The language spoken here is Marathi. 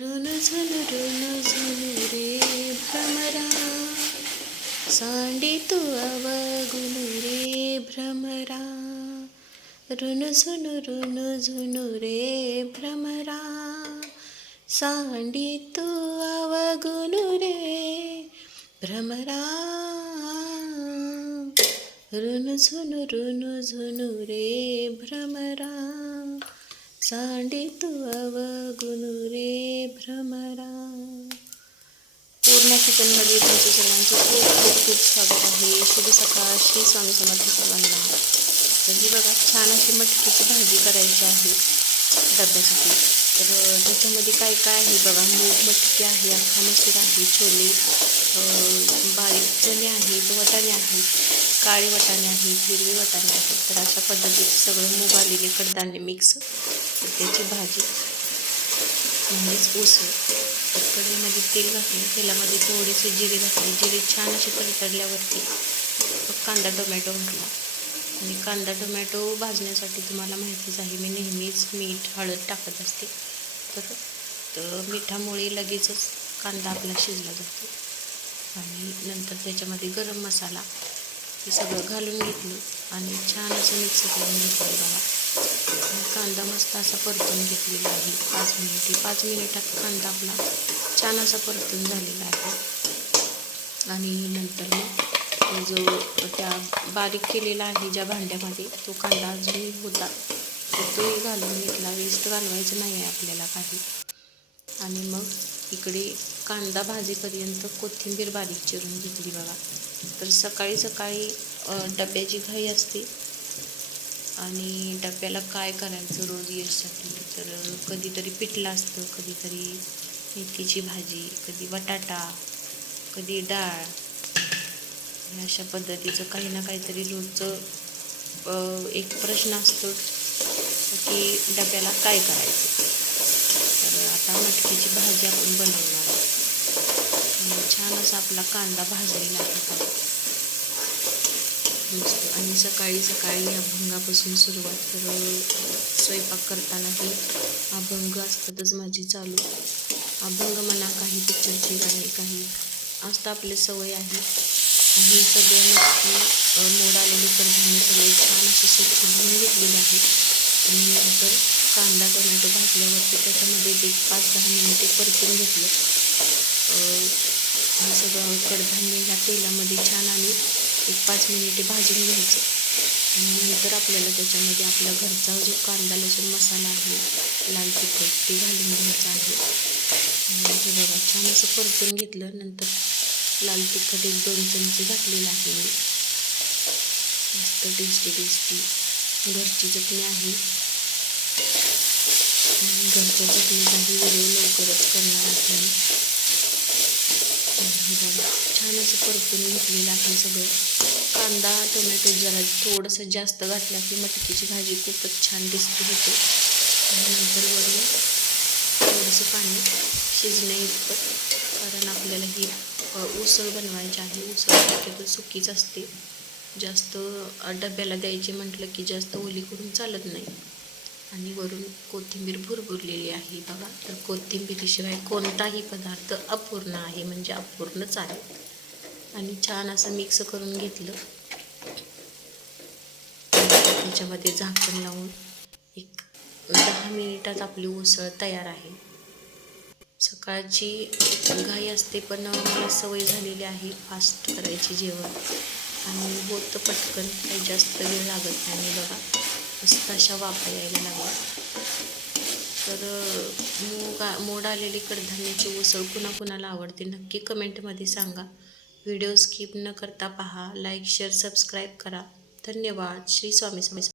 ऋण झुन रे भ्रमरा, सांडी तू अवगुण रे भ्रमरा. ऋण झुन रे भ्रमरा, सांडी तू अवगुण रे भ्रमरा. ऋण झुन रे भ्रमरा, सांडी तू अवगुण रे भ्रमरा. पूर्ण किचनमध्ये तुमचं सर्वांचं खूप स्वागत आहे. शुभ सकाळ. श्री स्वामी समर्थ सर्वांना. तर ही बघा, छान अशी मटकीची भाजी करायची आहे डब्यासाठी. तर त्याच्यामध्ये काय काय आहे बघा. मूग मटकी आहे, अख्खा मसूर आहे, छोले, बारीक चणे आहेत, वाटाणे आहेत, काळे वाटाणे आहेत, हिरवे वाटाणे आहेत. तर अशा पद्धतीचं सगळं मूग आलेले कडधान्य मिक्स, तर त्याची भाजी म्हणजेच उसळ. तर कढईमध्ये तेल घातले, तेलामध्ये थोडेसे जिरे घातले. जिरे छान असे तडतडल्यावरती कांदा टोमॅटो घातला. आणि कांदा टोमॅटो भाजण्यासाठी तुम्हाला माहितीच आहे, मी नेहमीच मीठ हळद टाकत असते. तर मिठामुळे लगेचच कांदा आपला शिजला जातो. आणि नंतर त्याच्यामध्ये गरम मसाला हे सगळं घालून घेतलं आणि छान असं मिक्स करून घेतलं बघा. कांदा मस्त असा परतून घेतलेला आहे 5 मिनिटे. 5 मिनिटात कांदा आपला छान असा परतून झालेला आहे. आणि नंतर मग जो त्या बारीक केलेला आहे ज्या भांड्यामध्ये, तो कांदा अजूनही होता तर तोही घालून घेतला. वेस्ट घालवायचं नाही आहे आपल्याला काही. आणि मग इकडे कांदा भाजीपर्यंत कोथिंबीर बारीक चिरून घेतली बघा. तर सकाळी सकाळी डब्याची घाई असते आणि डब्याला काय करायचं रोज यशसाठी. तर कधीतरी पिठलं असतं, कधीतरी मेथीची भाजी, कधी बटाटा, कधी डाळ. अशा पद्धतीचं काही ना काहीतरी रोजचं एक प्रश्न असतो की डब्याला काय करायचं. तर आता मटकीची भाजी आपण बनवणार आहोत. छान असा आपला कांदा भाजलेला आहे मस्त. आणि सकाळी सकाळी अभंगापासून सुरुवात. तर स्वयंपाक करतानाही अभंग असतातच माझी चालू. अभंग म्हणा, काही पिक्चरची गाणी, काही असतं, आपली सवय आहे. आणि सगळं मटकी मोड आलेले कडधान्य सगळे छान असे स्वच्छ धुवून घेतलेले आहेत. आणि नंतर कांदा टोमॅटो भाजल्यावरती त्याच्यामध्ये एक 5-10 मिनिटे परतून घेतलं. हे सगळं कडधान्य ह्या तेलामध्ये छान आणि एक 5 मिनिटे भाजून घ्यायचं. आणि नंतर आपल्याला त्याच्यामध्ये आपला घरचा जो कांदा लसूण मसाला आहे, लाल तिखट, ते घालून घ्यायचं आहे. आणि हे बघा, छान असं परतून घेतलं. नंतर लाल तिखट 1-2 चमचे घातलेलं आहे मी. मस्त टेस्टी घरची चटणी आहे. आणि घरच्या चटणीचाही व्हिडिओ लवकरच करणार आहे मी. हे बघा, छान असं परतून घेतलेलं आहे सगळं. कांदा टोमॅटो जरा थोडंसं जास्त घातला की मटकीची भाजी खूपच छान टेस्टी होते. आणि नंतर वरून थोडंसं पाणी शिजण्याइतपत, कारण आपल्याला ही उसळ बनवायची आहे. उसळ शक्यतो सुकीच असते. जास्त डब्याला द्यायची म्हटलं की जास्त ओली करून चालत नाही. आणि वरून कोथिंबीर भुरभुरलेली आहे बघा. तर कोथिंबीरीशिवाय कोणताही पदार्थ अपूर्ण आहे, म्हणजे अपूर्णच आहे. आणि छान असं मिक्स करून घेतलं. त्याच्यामध्ये झाकण लावून एक 10 मिनिटात आपली उसळ तयार आहे. सकाळची घाई असते, पण मला सवय झालेली आहे फास्ट करायची जेवण. आणि होतं पटकन, काही जास्त वेळ लागत नाही. बघा, मस्त अशा वाफा यायला लागल्या. तर मोड आलेली कडधान्याची उसळ कुणाकुणाला आवडते नक्की कमेंटमध्ये सांगा. व्हिडिओ स्किप न करता पहा. लाईक शेअर सबस्क्राईब करा. धन्यवाद. श्री स्वामी समर्थ.